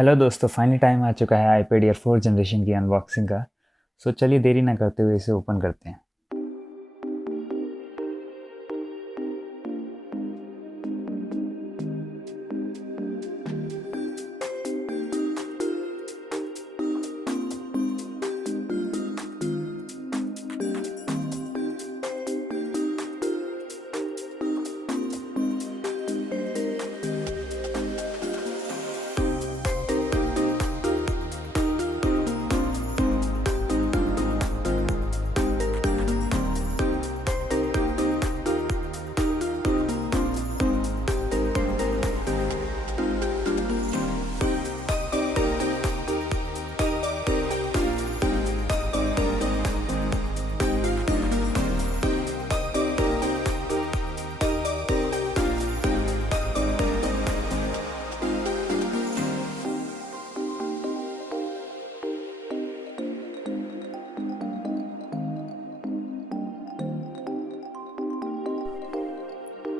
हेलो दोस्तों, finally time आ चुका है आईपैड एयर 4 जनरेशन की अनबॉक्सिंग का। सो चलिए देरी ना करते हुए इसे ओपन करते हैं।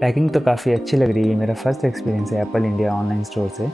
पैकिंग तो काफ़ी अच्छी लग रही है। मेरा फर्स्ट एक्सपीरियंस है एप्पल इंडिया ऑनलाइन स्टोर से।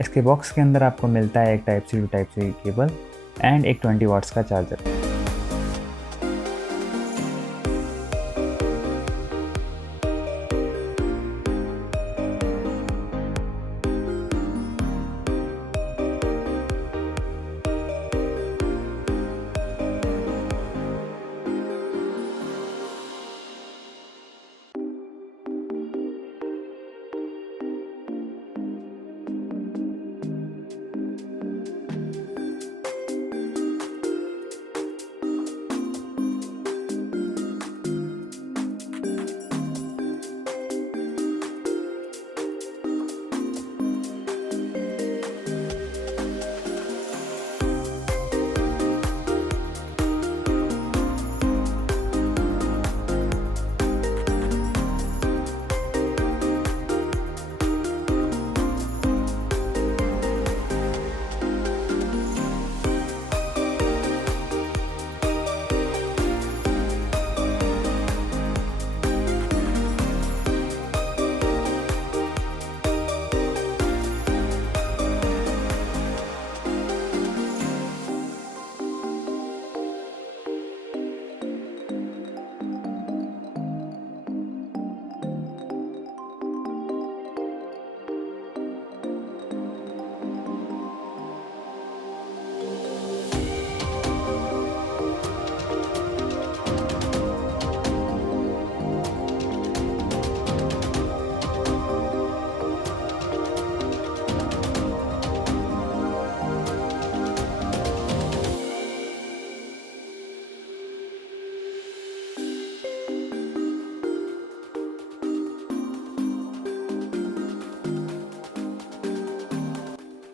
इसके बॉक्स के अंदर आपको मिलता है एक type C to type C cable and एक 20 वाट्स का चार्जर।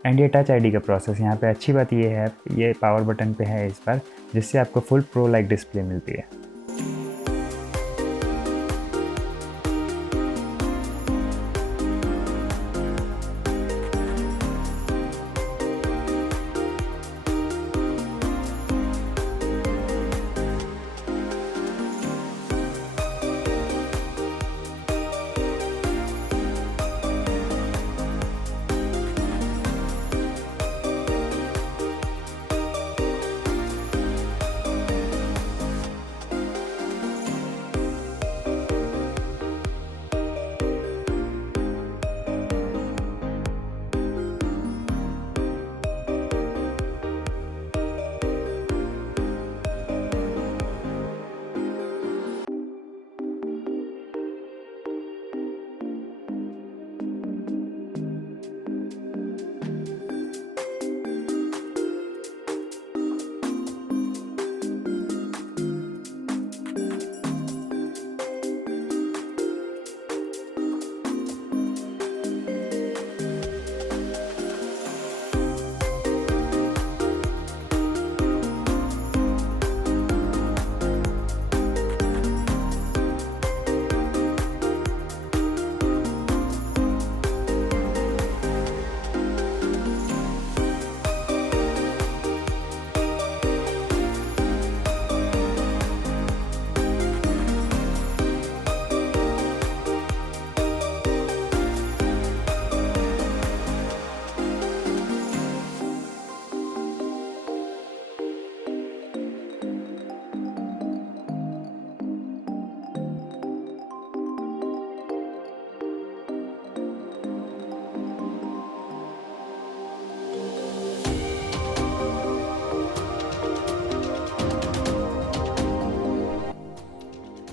एंड ये टच आईडी का प्रोसेस, यहाँ पे अच्छी बात ये है, ये पावर बटन पे है इस बार, जिससे आपको फुल प्रो लाइक डिस्प्ले मिलती है।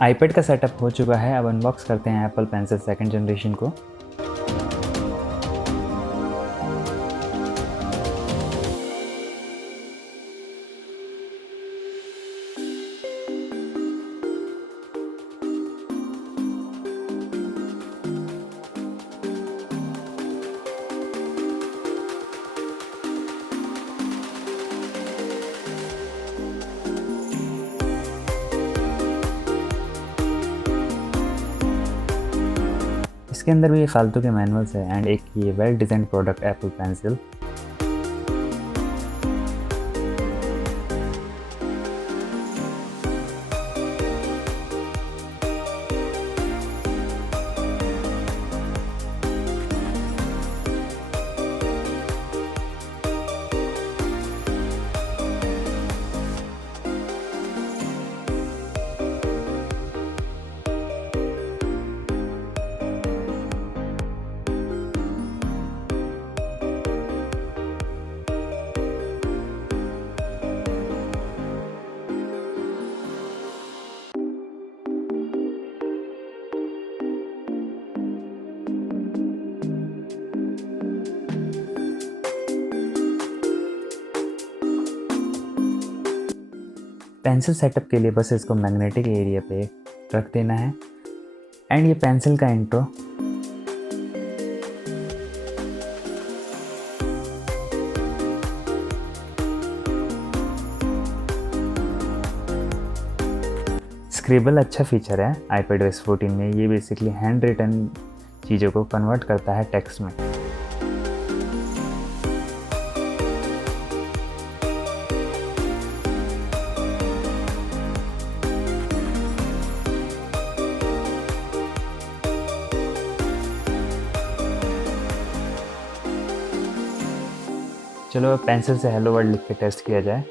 आईपैड का सेटअप हो चुका है, अब अनबॉक्स करते हैं एप्पल पेंसिल सेकंड जनरेशन को। इसके अंदर भी ये फालतू के मैनुअल्स है एंड एक ये well design product Apple pencil. Pencil setup के लिए बस इसको मैग्नेटिक एरिया पे रख देना है एंड ये पेंसिल का इंट्रो। स्क्रिबल अच्छा फीचर है iPadOS 14 में। ये बेसिकली हैंड रिटन चीज़ों को कन्वर्ट करता है टेक्स्ट में। चलो पेंसिल से हेलो वर्ल्ड लिख के टेस्ट किया जाए।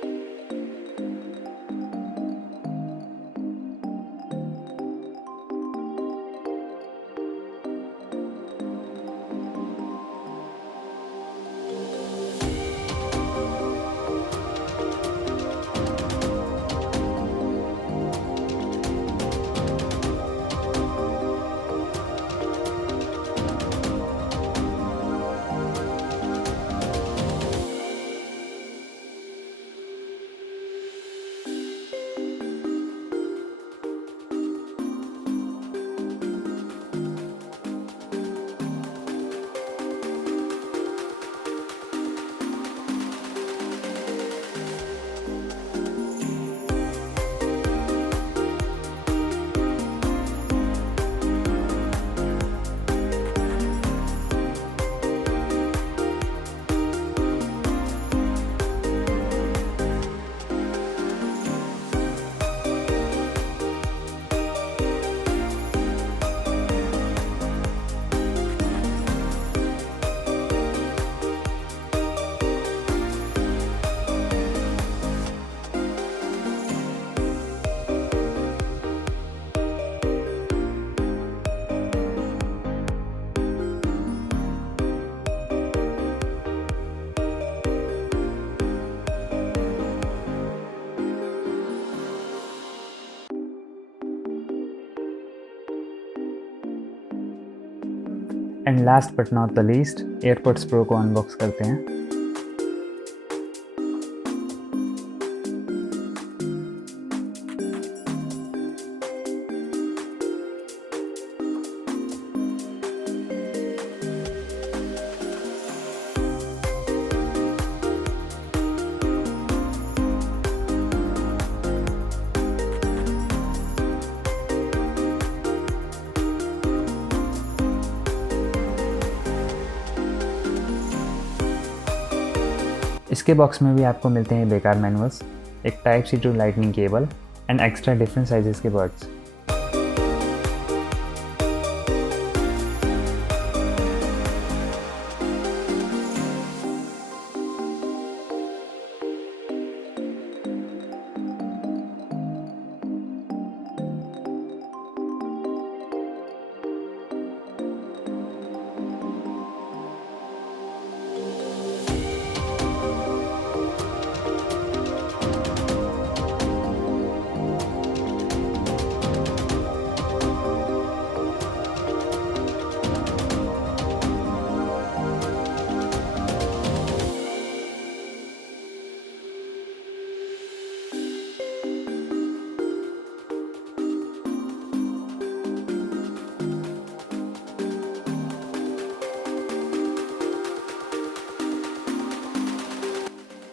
And last but not the least AirPods pro को अनबॉक्स करते हैं। इसके बॉक्स में भी आपको मिलते हैं बेकार मैनुअल्स, एक type C to lightning cable and extra different sizes के बर्ड्स।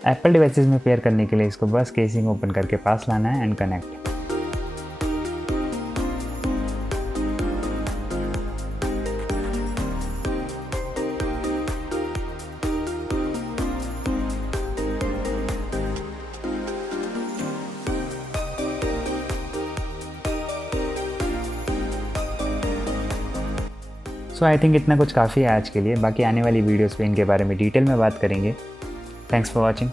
एप्पल डिवाइसेस में पेयर करने के लिए इसको बस केसिंग ओपन करके पास लाना है and connect. So I think इतना कुछ काफ़ी है आज के लिए। बाकी आने वाली वीडियोस पे इनके बारे में डिटेल में बात करेंगे। Thanks for watching.